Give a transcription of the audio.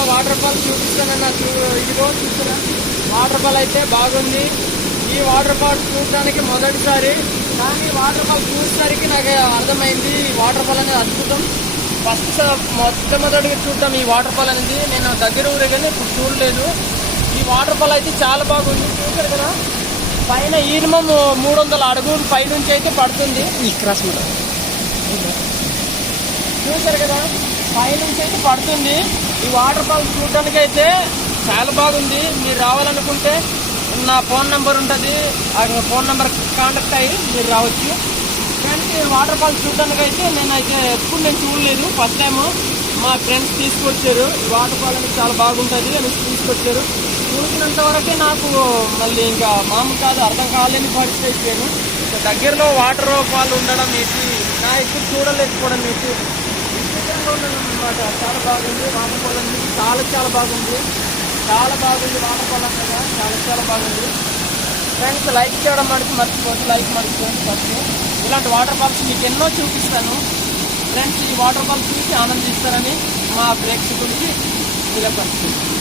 చిన్న water fall చూపిస్తాను నాకు. ఇదిగో చూస్తున్నా, వాటర్ ఫాల్ అయితే బాగుంది. ఈ వాటర్ ఫాల్ చూడడానికి మొదటిసారి, కానీ వాటర్ ఫాల్ చూసేసరికి నాకు అర్థమైంది ఈ వాటర్ ఫాల్ అనేది అద్భుతం. ఫస్ట్ మొట్టమొదటిగా చూద్దాం ఈ వాటర్ ఫాల్ అనేది. నేను దగ్గర ఊరే కానీ ఇప్పుడు చూడలేదు. ఈ వాటర్ ఫాల్ అయితే చాలా బాగుంది. చూసారు కదా, పైన మినిమం 300 అడుగులు పైనుంచి అయితే పడుతుంది. ఈ క్రాస్ మీద చూసారు కదా, పైనుంచి అయితే పడుతుంది. ఈ వాటర్ ఫాల్ చూడడానికి అయితే చాలా బాగుంది. మీరు రావాలనుకుంటే నా ఫోన్ నెంబర్ ఉంటుంది, ఆ ఫోన్ నెంబర్ కాంటాక్ట్ అయ్యి మీరు రావచ్చు. ఫ్రెండ్స్, వాటర్ ఫాల్స్ చూడడానికి అయితే ఎప్పుడు నేను చూడలేదు. ఫస్ట్ టైం మా ఫ్రెండ్స్ తీసుకొచ్చారు. ఈ వాటర్ ఫాల్ అనేది చాలా బాగుంటుంది అని తీసుకొచ్చారు. చూసినంత వరకే నాకు మళ్ళీ ఇంకా మామూలు కాదు, అర్థం కాలేని పార్టిసిపేట్ చేయను. దగ్గరలో వాటర్ ఫాల్ ఉండడం ఏంటి, నా ఎప్పుడు చూడలేకపోవడం ఏంటి, విచిత్రంగా ఉండడం అనమాట. చాలా బాగుంది వాటర్ ఫాల్ అనేది, చాలా బాగుంది. చాలా బాగుంది వాటర్ ఫాల్ అన్నగా, చాలా బాగుంది. ఫ్రెండ్స్, లైక్ చేయడం మర్చిపోతుంది, లైక్ మర్చిపోయింది ఫస్ట్. ఇలాంటి వాటర్ ఫాల్స్ మీకు ఎన్నో చూపిస్తాను. ఫ్రెండ్స్, ఈ వాటర్ ఫాల్స్ చూసి ఆనందిస్తారని మా ప్రేక్షకులకి విలపడుతుంది.